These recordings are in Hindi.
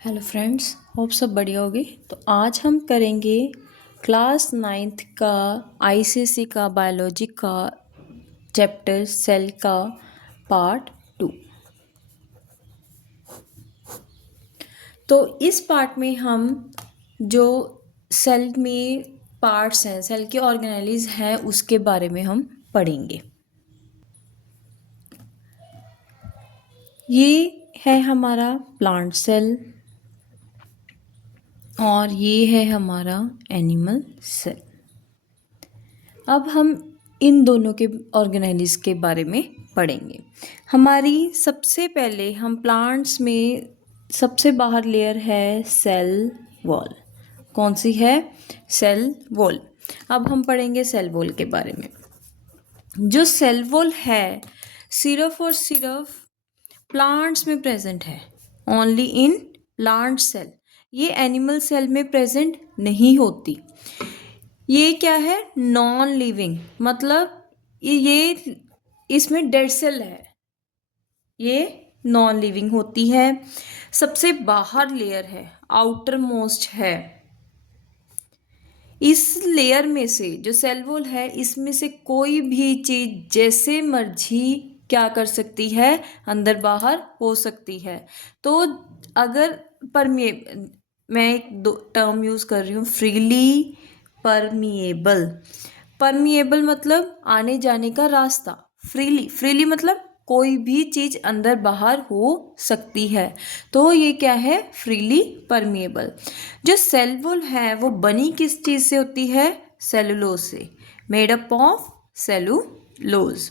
हेलो फ्रेंड्स, होप सब बढ़िया होगी। तो आज हम करेंगे क्लास 9th का आईसीएसई का बायोलॉजी का चैप्टर सेल का पार्ट 2। तो इस पार्ट में हम जो सेल में पार्ट्स हैं, सेल के ऑर्गेनेलिज हैं, उसके बारे में हम पढ़ेंगे। ये है हमारा प्लांट सेल और ये है हमारा एनिमल सेल। अब हम इन दोनों के ऑर्गेनेलिज के बारे में पढ़ेंगे। हमारी सबसे पहले हम प्लांट्स में सबसे बाहर लेयर है सेल वॉल। कौन सी है? Cell wall. अब हम पढ़ेंगे सेल वॉल के बारे में। जो सेल वॉल है सिर्फ और सिर्फ प्लांट्स में प्रेजेंट है, ओनली इन प्लांट सेल। ये एनिमल सेल में प्रेजेंट नहीं होती। ये क्या है? नॉन लिविंग, मतलब ये इसमें डेड सेल है, ये नॉन लिविंग होती है। सबसे बाहर लेयर है, आउटर मोस्ट है। इस लेयर में से जो सेल वॉल है, इसमें से कोई भी चीज जैसे मर्जी क्या कर सकती है, अंदर बाहर हो सकती है। तो अगर मैं एक दो टर्म यूज कर रही हूँ, फ्रीली परमिएबल। परमिएबल मतलब आने जाने का रास्ता। फ्रीली मतलब कोई भी चीज अंदर बाहर हो सकती है। तो ये क्या है? Freely permeable. जो सेल वॉल है वो बनी किस चीज से होती है? सेलुलोज से, मेड अप ऑफ सेलुलोज।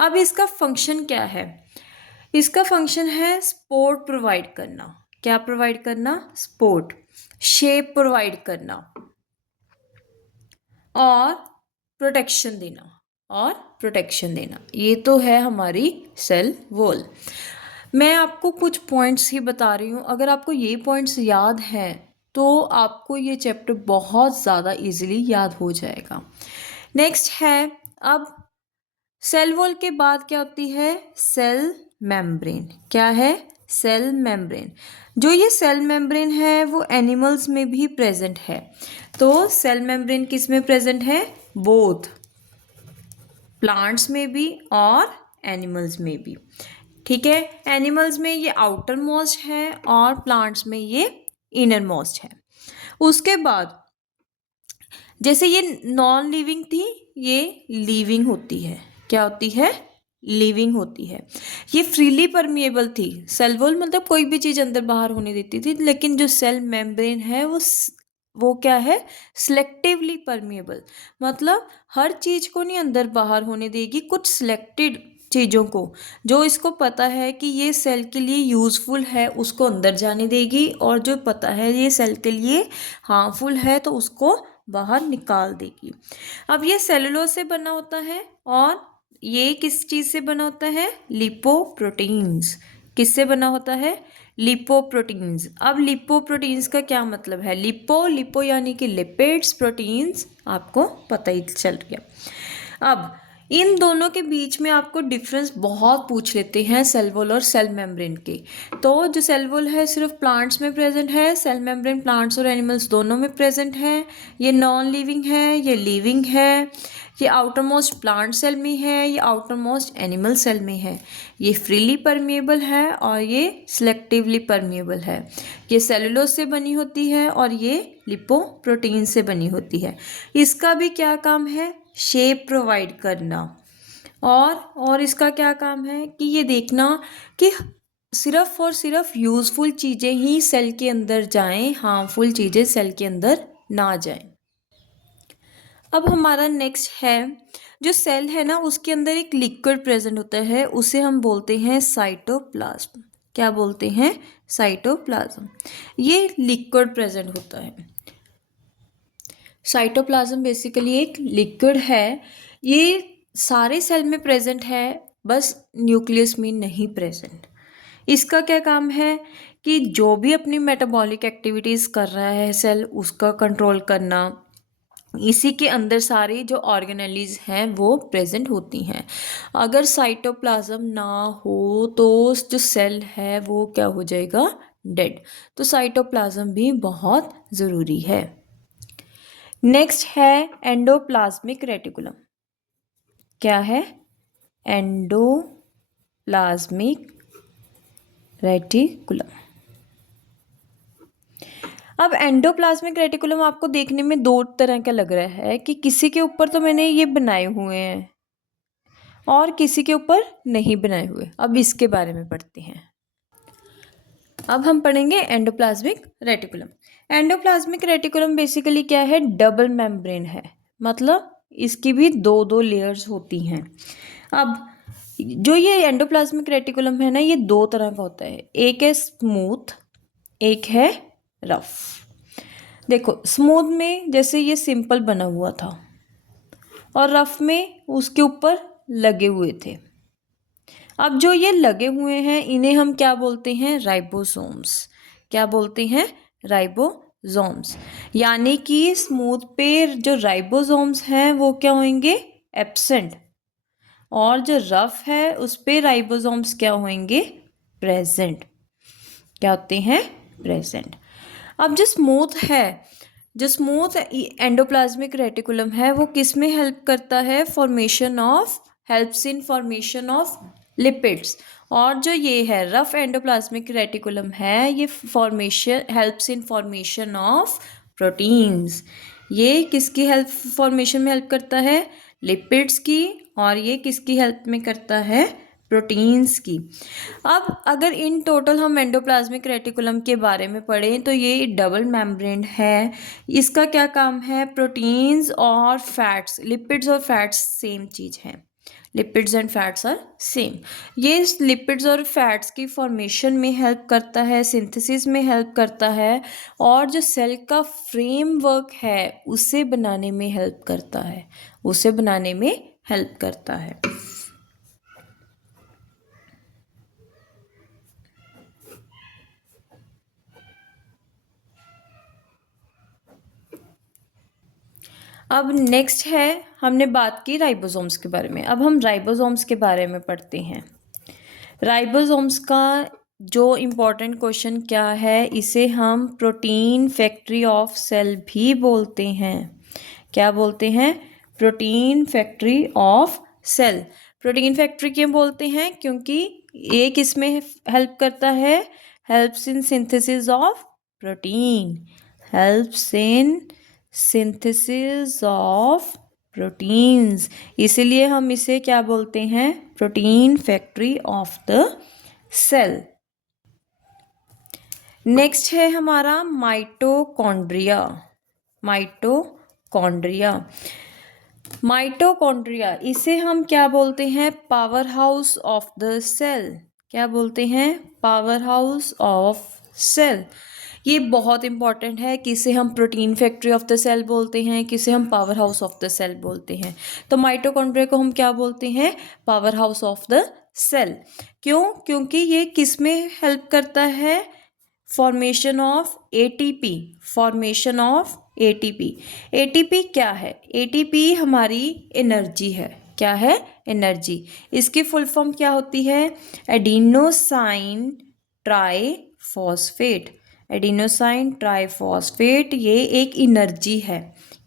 अब इसका फंक्शन क्या है? इसका फंक्शन है सपोर्ट प्रोवाइड करना। क्या प्रोवाइड करना? सपोर्ट। शेप प्रोवाइड करना और प्रोटेक्शन देना। ये तो है हमारी सेल वॉल। मैं आपको कुछ पॉइंट्स ही बता रही हूँ। अगर आपको ये पॉइंट्स याद हैं तो आपको ये चैप्टर बहुत ज़्यादा इजीली याद हो जाएगा। नेक्स्ट है, अब सेल वॉल के बाद क्या होती है? Cell membrane. क्या है? Cell membrane. जो ये सेल मेम्ब्रेन है वो एनिमल्स में भी प्रेजेंट है। तो सेल मेम्ब्रेन किस में प्रेजेंट है? बोथ, प्लांट्स में भी और एनिमल्स में भी। ठीक है, एनिमल्स में ये आउटर मोस्ट है और प्लांट्स में ये इनर मोस्ट है। उसके बाद जैसे ये नॉन लिविंग थी, ये लिविंग होती है। क्या होती है? लिविंग होती है। ये फ्रीली परमिएबल थी। सेल वॉल मतलब कोई भी चीज अंदर बाहर होने देती थी, लेकिन जो सेल मेम्ब्रेन है वो क्या है? सिलेक्टिवली परमिएबल, मतलब हर चीज को नहीं अंदर बाहर होने देगी, कुछ सिलेक्टेड चीज़ों को जो इसको पता है कि ये सेल के लिए यूज़फुल है उसको अंदर जाने देगी, और जो पता है ये सेल के लिए हार्मफुल है तो उसको बाहर निकाल देगी। अब ये सेलुलोज से बना होता है और ये किस चीज़ से बना होता है? लिपोप्रोटीन्स। किससे बना होता है? लिपोप्रोटीन्स। अब लिपोप्रोटीन्स का क्या मतलब है? लिपो यानी कि लिपिड्स, प्रोटीन्स आपको पता ही चल गया। अब इन दोनों के बीच में आपको डिफरेंस बहुत पूछ लेते हैं, सेल वॉल और सेल मेम्ब्रेन के। तो जो सेल वॉल है सिर्फ प्लांट्स में प्रेजेंट है, सेल मेम्ब्रेन प्लांट्स और एनिमल्स दोनों में प्रेजेंट है। ये नॉन लिविंग है, ये लिविंग है। ये आउटर मोस्ट प्लांट सेल में है, ये आउटर मोस्ट एनिमल सेल में है। ये फ्रीली परमिएबल है और ये सिलेक्टिवली परमिएबल है। ये सेलुलोज से बनी होती है और ये लिपोप्रोटीन से बनी होती है। इसका भी क्या काम है? शेप प्रोवाइड करना। और इसका क्या काम है कि ये देखना कि सिर्फ और सिर्फ यूज़फुल चीज़ें ही सेल के अंदर जाएं, हार्मफुल चीज़ें सेल के अंदर ना जाएं। अब हमारा नेक्स्ट है, जो सेल है ना उसके अंदर एक लिक्विड प्रेजेंट होता है, उसे हम बोलते हैं साइटोप्लाज्म। क्या बोलते हैं? साइटोप्लाज्म। ये लिक्विड प्रेजेंट होता है। साइटोप्लाज्म बेसिकली एक लिक्विड है। ये सारे सेल में प्रेजेंट है, बस न्यूक्लियस में नहीं प्रेजेंट। इसका क्या काम है कि जो भी अपनी मेटाबॉलिक एक्टिविटीज़ कर रहा है सेल, उसका कंट्रोल करना। इसी के अंदर सारी जो ऑर्गेनेलीज हैं वो प्रेजेंट होती हैं। अगर साइटोप्लाज्म ना हो तो जो सेल है वो क्या हो जाएगा? डेड। तो साइटोप्लाज्म भी बहुत ज़रूरी है। नेक्स्ट है एंडोप्लाज्मिक रेटिकुलम। क्या है? Endoplasmic reticulum. अब एंडोप्लाज्मिक रेटिकुलम आपको देखने में दो तरह का लग रहा है कि किसी के ऊपर तो मैंने ये बनाए हुए हैं और किसी के ऊपर नहीं बनाए हुए। अब इसके बारे में पढ़ते हैं। अब हम पढ़ेंगे endoplasmic reticulum. Endoplasmic reticulum basically क्या है? डबल मेम्ब्रेन है, मतलब इसकी भी दो दो लेयर्स होती हैं। अब जो ये एंडोप्लाज्मिक रेटिकुलम है ना, ये दो तरह का होता है, एक है स्मूथ, एक है रफ। देखो स्मूथ में जैसे ये सिंपल बना हुआ था और रफ में उसके ऊपर लगे हुए थे। अब जो ये लगे हुए हैं इन्हें हम क्या बोलते हैं? राइबोसोम्स। क्या बोलते हैं? राइबोसोम्स। यानी कि स्मूथ पे जो राइबोसोम्स हैं वो क्या होंगे? एब्सेंट। और जो रफ है उस पे राइबोसोम्स क्या होंगे? प्रेजेंट। क्या होते हैं? प्रेजेंट। अब जो स्मूथ एंडोप्लाज्मिक रेटिकुलम है वो किस में हेल्प करता है? Helps in formation of lipids. और जो ये है रफ एंडोप्लाज्मिक रेटिकुलम है, ये helps in formation of proteins. ये किसकी फॉर्मेशन में हेल्प करता है? लिपिड्स की। और ये किसकी हेल्प में करता है? प्रोटीन्स की। अब अगर इन टोटल हम एंडोप्लाज्मिक रेटिकुलम के बारे में पढ़ें तो ये डबल मेम्ब्रेन है। इसका क्या काम है? प्रोटीन्स और फैट्स, लिपिड्स और फैट्स सेम चीज़ है। Lipids and fats are same. ये लिपिड्स और फैट्स की फॉर्मेशन में हेल्प करता है, सिंथेसिस में हेल्प करता है, और जो सेल का फ्रेमवर्क है उसे बनाने में हेल्प करता है, उसे बनाने में हेल्प करता है। अब नेक्स्ट है, हमने बात की राइबोसोम्स के बारे में, अब हम राइबोसोम्स के बारे में पढ़ते हैं। राइबोसोम्स का जो इम्पोर्टेंट क्वेश्चन क्या है, इसे हम प्रोटीन फैक्ट्री ऑफ सेल भी बोलते हैं। क्या बोलते हैं? Protein factory of cell. Protein factory क्यों बोलते हैं? क्योंकि ये किस में हेल्प करता है? Helps in synthesis of protein. Helps in synthesis of proteins. इसीलिए हम इसे क्या बोलते हैं? Protein factory of the cell. Next है हमारा माइटोकॉन्ड्रिया। माइटोकॉन्ड्रिया इसे हम क्या बोलते हैं? Power house of the cell. क्या बोलते हैं? Power house of cell. ये बहुत इंपॉर्टेंट है, किसे हम protein factory of the cell बोलते हैं, किसे हम power house of the cell बोलते हैं। तो माइटोकॉन्ड्रिया को हम क्या बोलते हैं? Power house of the cell. क्यों? क्योंकि ये किस में हेल्प करता है? Formation of ATP. Formation of ATP. ATP क्या है? एटीपी हमारी एनर्जी है। क्या है? एनर्जी। इसकी फुल फॉर्म क्या होती है? Adenosine triphosphate. एडिनोसाइन ट्राइफॉस्फेट ये एक एनर्जी है।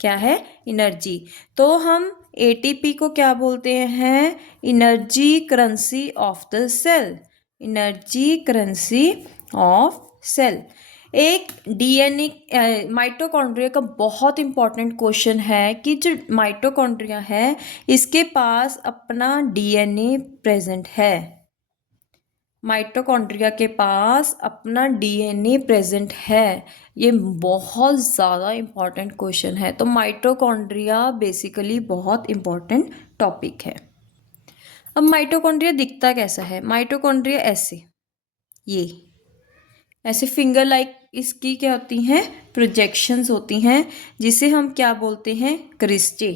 क्या है? एनर्जी। तो हम एटीपी को क्या बोलते हैं? Energy currency of the cell. Energy currency of cell. एक डीएनए माइटोकॉन्ड्रिया का बहुत इंपॉर्टेंट क्वेश्चन है कि जो माइटोकॉन्ड्रिया है इसके पास अपना डीएनए प्रेजेंट है। माइटोकॉन्ड्रिया के पास अपना डीएनए प्रेजेंट है। ये बहुत ज़्यादा इम्पॉर्टेंट क्वेश्चन है। तो माइटोकॉन्ड्रिया बेसिकली बहुत इम्पॉर्टेंट टॉपिक है। अब माइटोकॉन्ड्रिया दिखता कैसा है? माइटोकॉन्ड्रिया ये ऐसे फिंगर लाइक इसकी क्या होती हैं? प्रोजेक्शंस होती हैं, जिसे हम क्या बोलते हैं? क्रिस्टे।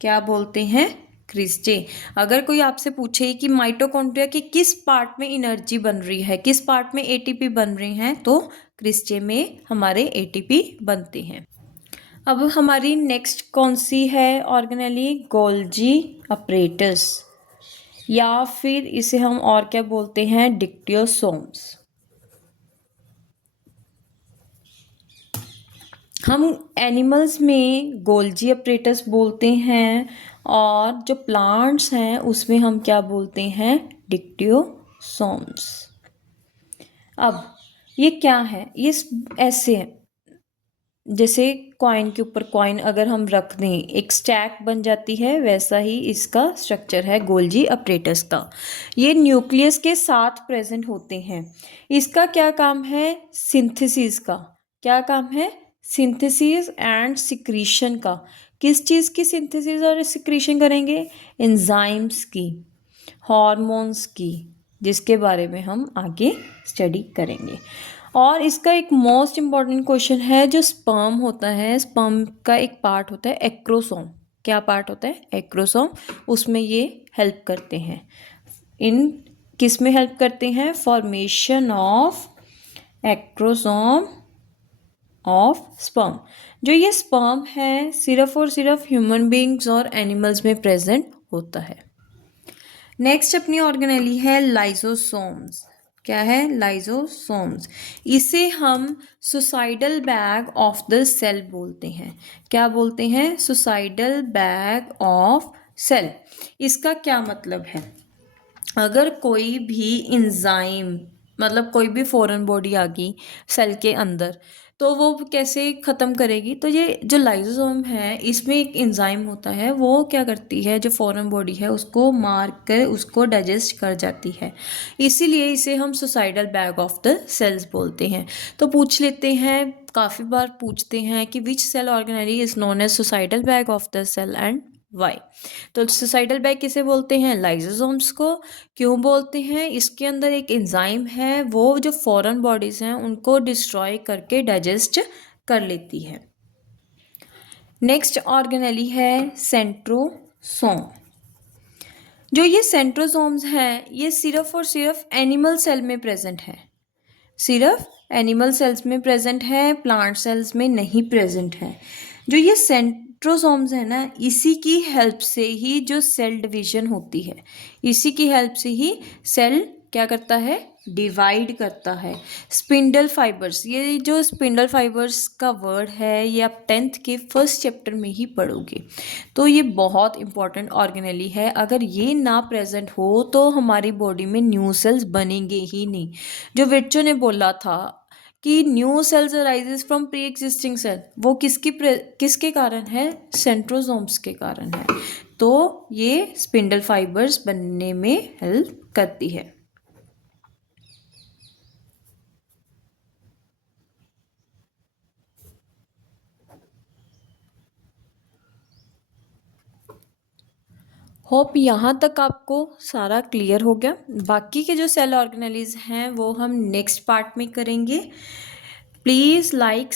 क्या बोलते हैं? क्रिस्टे। अगर कोई आपसे पूछे कि माइटोकॉन्ड्रिया के किस पार्ट में एनर्जी बन रही है, किस पार्ट में एटीपी बन रही हैं, तो क्रिस्टे में हमारे एटीपी बनते हैं। अब हमारी नेक्स्ट कौन सी है ऑर्गेनेली? गोल्जी अपरेटस, या फिर इसे हम और क्या बोलते हैं? डिक्टियोसोम्स। हम एनिमल्स में गोल्जी अपरेटस बोलते हैं और जो प्लांट्स हैं उसमें हम क्या बोलते हैं, डिक्टियोसोम्स। अब ये क्या है, ये ऐसे है जैसे कॉइन के ऊपर कॉइन अगर हम रख दें एक स्टैक बन जाती है, वैसा ही इसका स्ट्रक्चर है गोल्जी अपरेटस का। ये न्यूक्लियस के साथ प्रेजेंट होते हैं। इसका क्या काम है, सिंथेसिस का। क्या काम है, सिंथेसिस एंड सिक्रीशन का। किस चीज़ की सिंथेसिस और सिक्रीशन करेंगे, एंजाइम्स की, हॉर्मोन्स की, जिसके बारे में हम आगे स्टडी करेंगे। और इसका एक मोस्ट इम्पॉर्टेंट क्वेश्चन है, जो स्पर्म होता है, स्पर्म का एक पार्ट होता है एक्रोसोम। क्या पार्ट होता है, एक्रोसोम। उसमें ये हेल्प करते हैं, इन किस में हेल्प करते हैं, formation of acrosome of sperm. जो ये स्पर्म है सिर्फ और सिर्फ ह्यूमन बींग्स और एनिमल्स में प्रेजेंट होता है। नेक्स्ट अपनी ऑर्गेनेली है लाइजोसोम्स। क्या है, लाइजोसोम्स। इसे हम suicidal bag of the cell बोलते हैं। क्या बोलते हैं, सुसाइडल बैग ऑफ सेल। इसका क्या मतलब है, अगर कोई भी इंजाइम मतलब कोई भी फॉरेन बॉडी आ गई सेल के अंदर, तो वो कैसे ख़त्म करेगी, तो ये जो लाइसोसोम है इसमें एक एंजाइम होता है, वो क्या करती है, जो फॉरेन बॉडी है उसको मार कर उसको डाइजेस्ट कर जाती है। इसीलिए इसे हम suicidal bag of the cells बोलते हैं। तो पूछ लेते हैं, काफ़ी बार पूछते हैं कि which cell organelle is known as suicidal bag of the cell and why. तो सुसाइडल बैग किसे बोलते हैं, लाइसोसोम्स को। क्यों बोलते हैं, इसके अंदर एक एंजाइम है, वो जो फॉरेन बॉडीज़ हैं उनको डिस्ट्रॉय करके डाइजेस्ट कर लेती है। नेक्स्ट ऑर्गेनेली है सेंट्रोसोम। जो ये सेंट्रोसोम्स हैं ये सिर्फ और सिर्फ एनिमल सेल में प्रेजेंट है, सिर्फ एनिमल सेल्स में प्रेजेंट है, प्लांट सेल्स में नहीं प्रेजेंट है। जो ये सेंट्रोसोम्स है ना, इसी की हेल्प से ही जो सेल डिवीजन होती है, इसी की हेल्प से ही सेल क्या करता है, डिवाइड करता है। स्पिंडल फाइबर्स, ये जो स्पिंडल फाइबर्स का वर्ड है ये आप 10th के फर्स्ट चैप्टर में ही पढ़ोगे। तो ये बहुत इंपॉर्टेंट ऑर्गेनेली है, अगर ये ना प्रेजेंट हो तो हमारी बॉडी में न्यू सेल्स बनेंगे ही नहीं। जो विर्चो ने बोला था कि new cells arises from pre existing cell, वो किसके कारण है, सेंट्रोसोम्स के कारण है। तो ये स्पिंडल फाइबर्स बनने में हेल्प करती है। होप यहाँ तक आपको सारा क्लियर हो गया। बाकी के जो सेल ऑर्गेनेलीज हैं वो हम नेक्स्ट पार्ट में करेंगे। Please like